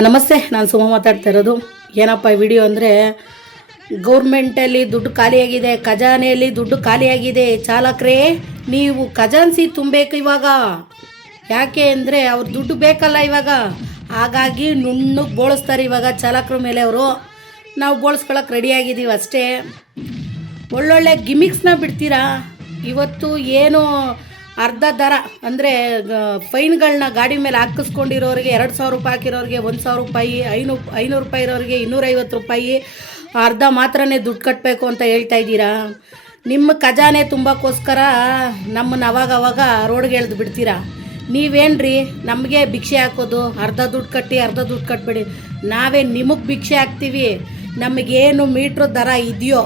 ನಮಸ್ತೆ. ನಾನು ಸುಮ ಮಾತಾಡ್ತಾ ಇರೋದು. ಏನಪ್ಪ ಈ ವಿಡಿಯೋ ಅಂದರೆ ಗೌರ್ಮೆಂಟಲ್ಲಿ ದುಡ್ಡು ಖಾಲಿಯಾಗಿದೆ, ಖಜಾನೆಯಲ್ಲಿ ದುಡ್ಡು ಖಾಲಿಯಾಗಿದೆ, ಚಾಲಕರೇ, ನೀವು ಖಜಾನ್ಸಿ ತುಂಬಬೇಕು ಇವಾಗ. ಯಾಕೆ ಅಂದರೆ ಅವ್ರ ದುಡ್ಡು ಬೇಕಲ್ಲ ಇವಾಗ. ಹಾಗಾಗಿ ನುಣ್ಣು ಬೋಳಿಸ್ತಾರೆ ಇವಾಗ ಚಾಲಕರ ಮೇಲೆ ಅವರು. ನಾವು ಬೋಳಿಸ್ಕೊಳಕ್ಕೆ ರೆಡಿಯಾಗಿದ್ದೀವಿ ಅಷ್ಟೇ. ಒಳ್ಳೊಳ್ಳೆ ಗಿಮಿಕ್ಸ್ನ ಬಿಡ್ತೀರಾ? ಇವತ್ತು ಏನು ಅರ್ಧ ದರ ಅಂದರೆ ಫೈನ್ಗಳನ್ನ ಗಾಡಿ ಮೇಲೆ ಹಾಕಿಸ್ಕೊಂಡಿರೋರಿಗೆ ಎರಡು ಸಾವಿರ ರೂಪಾಯಿ ಹಾಕಿರೋರಿಗೆ ಒಂದು ಸಾವಿರ ರೂಪಾಯಿ, ಐನೂ, ಐನೂರು ರೂಪಾಯಿ ಇರೋರಿಗೆ ಇನ್ನೂರೈವತ್ತು ರೂಪಾಯಿ, ಅರ್ಧ ಮಾತ್ರನೇ ದುಡ್ಡು ಕಟ್ಟಬೇಕು ಅಂತ ಹೇಳ್ತಾ ಇದ್ದೀರಾ? ನಿಮ್ಮ ಖಜಾನೆ ತುಂಬಕ್ಕೋಸ್ಕರ ನಮ್ಮನ್ನು ಅವಾಗವಾಗ ಅವಾಗ ರೋಡ್ಗೆ ಎಳ್ದು ಬಿಡ್ತೀರಾ? ನೀವೇನ್ರಿ ನಮಗೆ ಭಿಕ್ಷೆ ಹಾಕೋದು, ಅರ್ಧ ದುಡ್ಡು ಕಟ್ಟಿ, ಅರ್ಧ ದುಡ್ಡು ಕಟ್ಬೇಡಿ. ನಾವೇ ನಿಮಗೆ ಭಿಕ್ಷೆ ಹಾಕ್ತೀವಿ. ನಮಗೇನು ಮೀಟ್ರ್ ದರ ಇದೆಯೋ?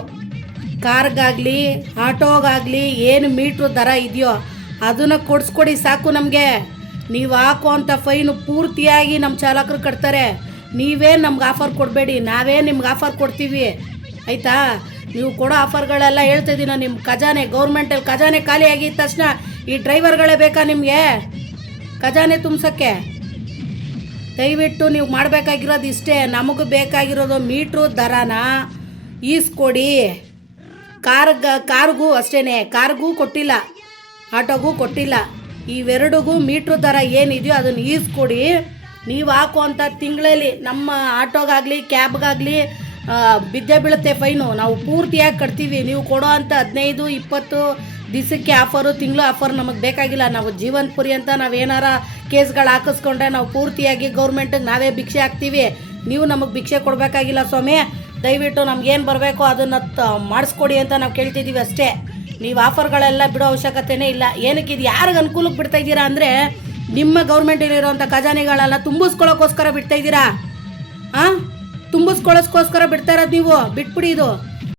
ಕಾರ್ಗಾಗಲಿ, ಆಟೋಗಾಗಲಿ, ಏನು ಮೀಟ್ರ್ ದರ ಇದೆಯೋ? ಅದನ್ನು ಕೊಡಿಸ್ಕೊಡಿ, ಸಾಕು ನಮಗೆ. ನೀವು ಹಾಕುವಂಥ ಫೈನು ಪೂರ್ತಿಯಾಗಿ ನಮ್ಮ ಚಾಲಕರು ಕಟ್ತಾರೆ. ನೀವೇ ನಮ್ಗೆ ಆಫರ್ ಕೊಡಬೇಡಿ, ನಾವೇ ನಿಮ್ಗೆ ಆಫರ್ ಕೊಡ್ತೀವಿ. ಆಯಿತಾ? ನೀವು ಕೊಡೋ ಆಫರ್ಗಳೆಲ್ಲ ಹೇಳ್ತಾ ಇದ್ದೀನ ನಿಮ್ಮ ಖಜಾನೆ ಗೌರ್ಮೆಂಟಲ್ಲಿ ಖಜಾನೆ ಖಾಲಿ ಆಗಿದ ತಕ್ಷಣ ಈ ಡ್ರೈವರ್ಗಳೇ ಬೇಕಾ ನಿಮಗೆ? ಖಜಾನೆ ತುಂಬ್ಸೋಕ್ಕೆ. ದಯವಿಟ್ಟು ನೀವು ಮಾಡಬೇಕಾಗಿರೋದು ಇಷ್ಟೇ, ನಮಗೆ ಬೇಕಾಗಿರೋದು ಮೀಟ್ರು ದರನ ಈಸ್ಕೊಡಿ. ಕಾರ್ಗ, ಕಾರ್ಗೂ ಅಷ್ಟೇ ಕಾರ್ಗೂ ಕೊಟ್ಟಿಲ್ಲ. ಆಟೋಗೂ ಕೊಟ್ಟಿಲ್ಲ. ಇವೆರಡಿಗೂ ಮೀಟ್ರ್ ದರ ಏನಿದೆಯೋ ಅದನ್ನು ಈಸ್ಕೊಡಿ ನೀವು ಹಾಕುವಂಥ ತಿಂಗಳಲ್ಲಿ ನಮ್ಮ ಆಟೋಗಾಗಲಿ, ಕ್ಯಾಬ್ಗಾಗಲಿ ಬಿದ್ದೆ ಬೀಳುತ್ತೆ ಫೈನು. ನಾವು ಪೂರ್ತಿಯಾಗಿ ಕಟ್ತೀವಿ. ನೀವು ಕೊಡೋ ಅಂಥ ಹದಿನೈದು, ಇಪ್ಪತ್ತು ದಿವಸಕ್ಕೆ ಆಫರು, ತಿಂಗಳು ಆಫರ್ ನಮಗೆ ಬೇಕಾಗಿಲ್ಲ. ನಾವು ಜೀವನ್ಪುರಿ ಅಂತ ನಾವು ಏನಾರ ಕೇಸ್ಗಳು ಹಾಕಿಸ್ಕೊಂಡ್ರೆ ನಾವು ಪೂರ್ತಿಯಾಗಿ ಗೌರ್ಮೆಂಟಿಗೆ ನಾವೇ ಭಿಕ್ಷೆ ಹಾಕ್ತೀವಿ. ನೀವು ನಮಗೆ ಭಿಕ್ಷೆ ಕೊಡಬೇಕಾಗಿಲ್ಲ ಸ್ವಾಮಿ. ದಯವಿಟ್ಟು ನಮ್ಗೇನು ಬರಬೇಕು ಅದನ್ನು ಮಾಡಿಸ್ಕೊಡಿ ಅಂತ ನಾವು ಕೇಳ್ತಿದ್ದೀವಿ ಅಷ್ಟೇ. ನೀವು ಆಫರ್ಗಳೆಲ್ಲ ಬಿಡೋ ಅವಶ್ಯಕತೆನೇ ಇಲ್ಲ. ಏನಕ್ಕೆ ಇದು ಯಾರಿಗೆ ಅನುಕೂಲಕ್ಕೆ ಬಿಡ್ತಾ ಇದ್ದೀರಾ ಅಂದರೆ ನಿಮ್ಮ ಗೌರ್ಮೆಂಟಲ್ಲಿರೋಂಥ ಖಜಾನೆಗಳೆಲ್ಲ ತುಂಬಿಸ್ಕೊಳ್ಳೋಕ್ಕೋಸ್ಕರ ಬಿಡ್ತಾ ಇದ್ದೀರಾ? ಹಾಂ ತುಂಬಿಸ್ಕೊಳ್ಳೋಸ್ಕೋಸ್ಕರ ಬಿಡ್ತಾ ಇರೋದು ನೀವು? ಬಿಟ್ಬಿಡಿ ಇದು.